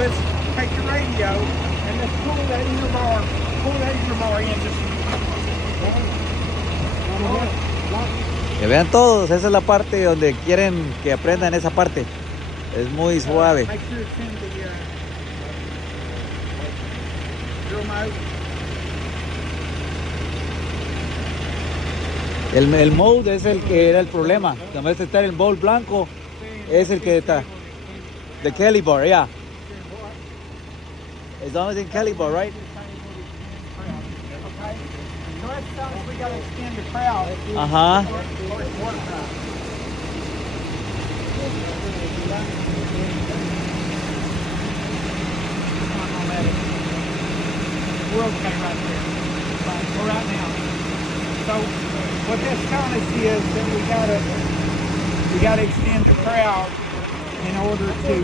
let's take the radio and let's pull that inner bar in just. Que vean todos, esa es la parte donde quieren que aprendan esa parte. Es muy suave. Make sure it's in the drill mode. El mode es el que era el problema. En vez de estar el bowl blanco, es el que está. The Kelly bar, yeah. It's always in Kelly bar, right? Okay. So that's telling us we got to extend the crowd. Ajá. We're okay right there. For right now. So what that's telling us is that we gotta extend the crowd in order to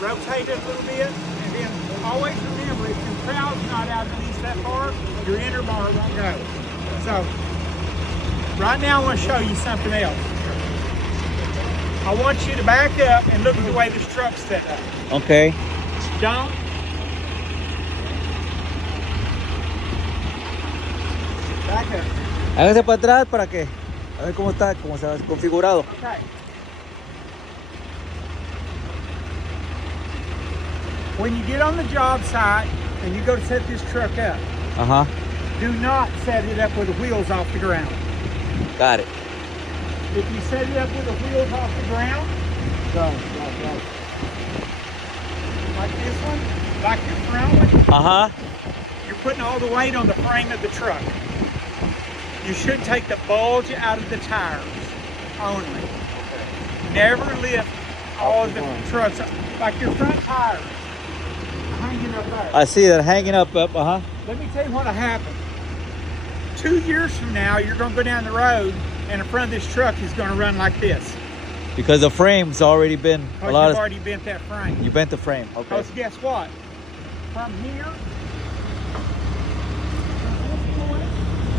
rotate it a little bit, and then always remember if your crowd's not out at least that far, your inner bar won't go. So right now I want to show you something else. I want you to back up and look at the way this truck's set up. Okay. John? Back up. Hágase para atrás para que a ver cómo está, cómo se ha configurado. Okay. When you get on the job site and you go to set this truck up, Ajá. do not set it up with the wheels off the ground. Got it. If you set it up with the wheels off the ground, like this one, like your front one, Ajá. you're putting all the weight on the frame of the truck. You should take the bulge out of the tires only. Never lift all of the trucks up, like your front tires. Hanging up there. I see that hanging up. Uh-huh. Let me tell you what'll happen. 2 years from now, you're going to go down the road, and the front of this truck is going to run like this. Because the frame's already been Because you've already bent that frame. You bent the frame. Okay. Because guess what? From here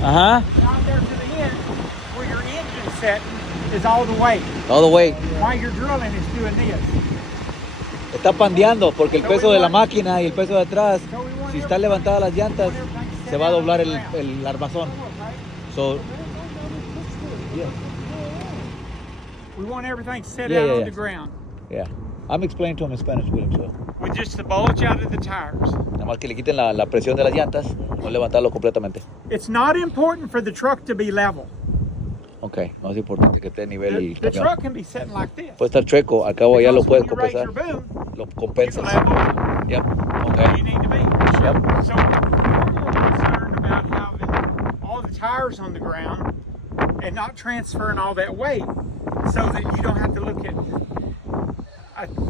Ajá. out there to the end, where your engine's setting, is all the weight. All the way. While you're drilling, it's doing this. Está pandeando porque el peso de la máquina y el peso de atrás, si está levantada las llantas, se va a doblar el armazón. So, we want everything set out on the ground. yeah. I'm explaining to him in Spanish, William, so. With just the bulge out of the tires. Nada más que le quiten la presión de las llantas, no levantarlo completamente. It's not important for the truck to be level. Ok, no es importante que esté a nivel el The camión. truck can be sitting like this. Puede estar chueco, al cabo ya lo puedes Because when you raise compensar. your boom, Lo you compensas. level Yep, where ok. you need to be. Yep. So we're more concerned about having all the tires on the ground and not transferring all that weight so that you don't have to look at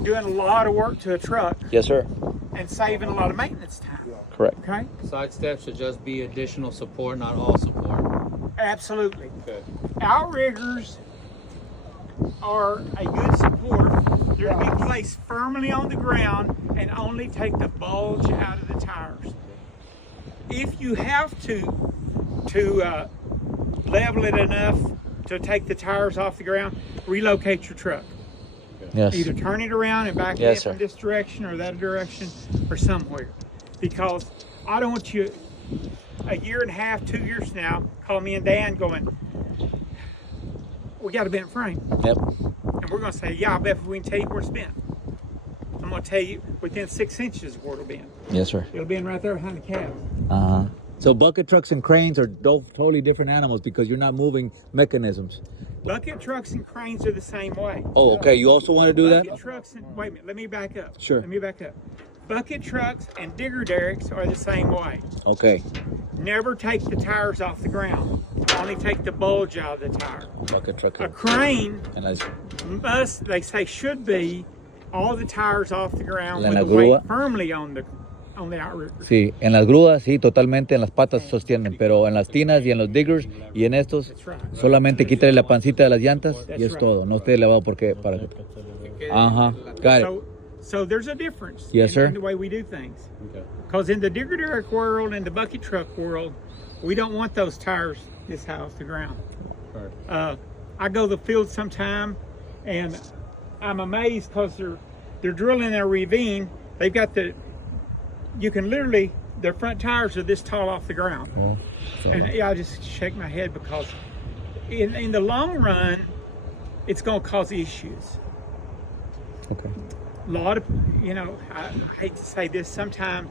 doing a lot of work to a truck Yes, sir. and saving a lot of maintenance time. Correct. Okay? Side steps should just be additional support, not all support. Absolutely. Okay. Outriggers are a good support. They're to be placed firmly on the ground and only take the bulge out of the tires. If you have to level it enough to take the tires off the ground, relocate your truck. Yes. Either turn it around and back Yes, it sir. from this direction or that direction or somewhere. Because I don't want you a year and a half, 2 years from now, call me and Dan going, we got a bent frame. Yep. And we're going to say, yeah, I bet if we can tell you where it's bent. I'm going to tell you within 6 inches where it'll bend. Yes, sir. It'll bend right there behind the cab. Uh-huh. So bucket trucks and cranes are totally different animals because you're not moving mechanisms. Bucket trucks and cranes are the same way. Oh, okay. You also want to do that? Bucket trucks and, wait a minute, let me back up. Sure. Let me back up. Bucket trucks and digger derricks are the same way. Okay. Never take the tires off the ground. Only take the bulge out of the tire. Bucket truck. A crane And las, must, they say, should be all the tires off the ground En with la the weight grúa. firmly on the outrigger. sí, en las grúas sí, totalmente en las patas sostienen, pero en las tinas y en los diggers y en estos That's right. solamente quítale la pancita de las llantas y That's es right. todo. No esté elevado porque para que. Ajá. Got it. So there's a difference Yes, sir. in the way we do things. Okay. Because in the digger derrick world and the bucket truck world, we don't want those tires this high off the ground. Alright. I go to the field sometime, and I'm amazed because they're drilling a ravine. They've got you can literally, their front tires are this tall off the ground. And I just shake my head because in the long run, it's going to cause issues. Okay. A lot of, I hate to say this, sometimes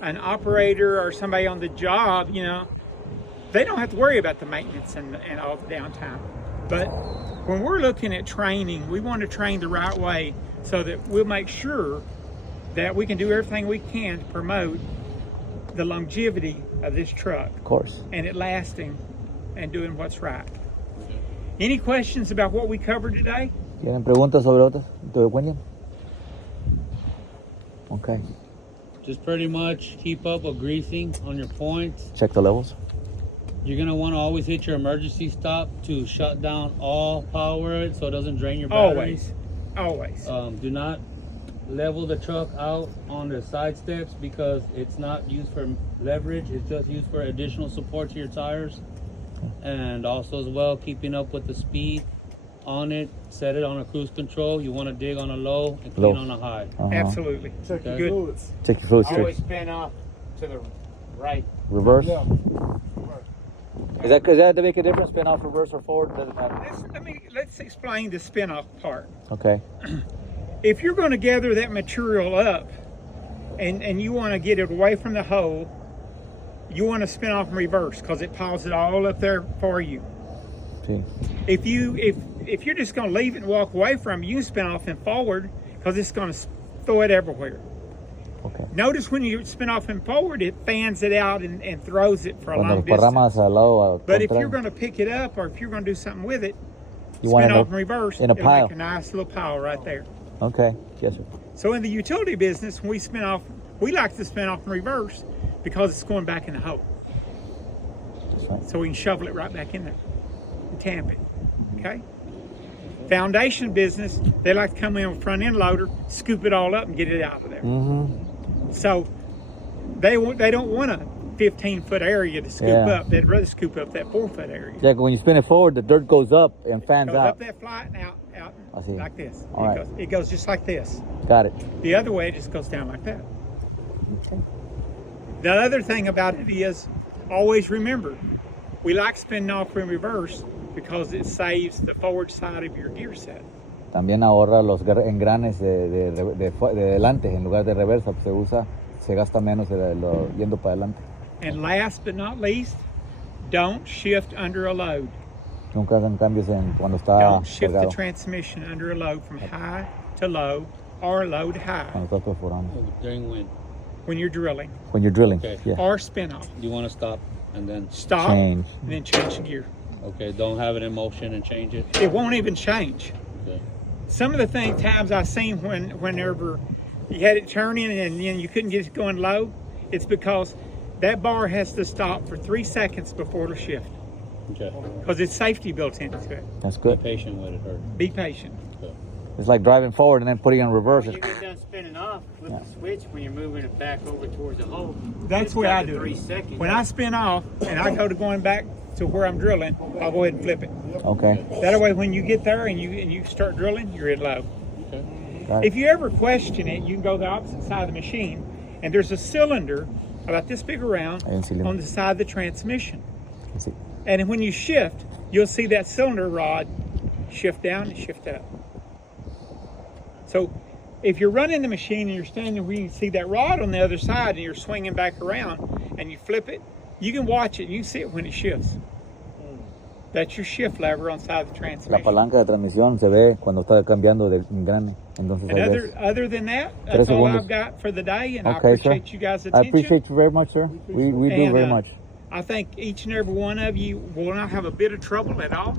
an operator or somebody on the job, they don't have to worry about the maintenance and all the downtime. But when we're looking at training, we want to train the right way so that we'll make sure that we can do everything we can to promote the longevity of this truck Of course. and it lasting and doing what's right. Any questions about what we covered today? ¿Tienen preguntas sobre otras? William? Okay. Just pretty much keep up with greasing on your points. Check the levels. You're gonna want to always hit your emergency stop to shut down all power so it doesn't drain your battery. Always. Do not level the truck out on the side steps because it's not used for leverage. It's just used for additional support to your tires. And also as well, keeping up with the speed on it. Set it on a cruise control. You want to dig on a low and clean Low. on a high. Absolutely. Okay. Good. Check your fluid Always streak. spin off to the right. Reverse. Is that to make a difference? Spin off, reverse, or forward? Doesn't matter. Let's explain the spin-off part. Okay. If you're going to gather that material up and you want to get it away from the hole, you want to spin off and reverse because it piles it all up there for you. Sí. If you're just going to leave it and walk away from it, you can spin off and forward because it's going to throw it everywhere. Okay. Notice when you spin off and forward, it fans it out and throws it for a Cuando long parramas distance. al lado But if contrario, you're going to pick it up or if you're going to do something with it, you want spin it off and reverse, in a it'll pile. make a nice little pile right there. Okay. Yes, sir. So in the utility business, when we spin off, we like to spin off and reverse because it's going back in the hole. That's right. So we can shovel it right back in there and tamp it. Okay? Foundation business, they like to come in with front end loader, scoop it all up and get it out of there. Mm-hmm. So they don't want a 15-foot area to scoop Yeah. up. They'd rather scoop up that 4-foot area. Yeah, when you spin it forward, the dirt goes up and fans Goes out. up that flight and out I see. like this. All right. It goes just like this. Got it. The other way, it just goes down like that. The other thing about it is, always remember, we like spinning off in reverse because it saves the forward side of your gear set. También ahorra los engranes de delante en lugar de reversa. Pues se gasta menos yendo para adelante. And last but not least, don't shift under a load. Nunca hagan cambios cuando está Don't shift the cargado. transmission under a load from high to low or low to high Cuando está perforando. During when? when you're drilling When you're drilling. Okay. Yeah. or spin off. You want to stop and then Stop Change. and then change the gear. okay. Don't have it in motion and change it. It won't even change. Okay. Some of the times I've seen whenever you had it turning and then you couldn't get it going low, it's because that bar has to stop for 3 seconds before it'll shift Okay. because it's safety built into it. That's Be good. patient with it, Hurt. Be patient. Okay. It's like driving forward and then putting it in reverse. When you get done spinning off, flip Yeah. the switch when you're moving it back over towards the hole. That's It's the way got I the do 3 it. seconds. When I spin off and I go to going back to where I'm drilling, I'll go ahead and flip it. Okay. That way when you get there and you start drilling, you're in low. Okay. Got If it. you ever question it, you can go the opposite side of the machine and there's a cylinder about this big around Hay un cilindro. on the side of the transmission. Sí. And when you shift, you'll see that cylinder rod shift down and shift up. So if you're running the machine and you're standing where you can see that rod on the other side and you're swinging back around and you flip it, You can watch it. You can see it when it shifts. That's your shift lever on the side of the La transmission. palanca de transmisión se ve cuando está cambiando de engrane. Entonces, And ahí ves. other than that, 3 that's all segundos. I've got for the day, and I Okay, sir. appreciate you guys' I attention. appreciate you very much, sir. We do And, very much. I think each and every one of you will not have a bit of trouble at all.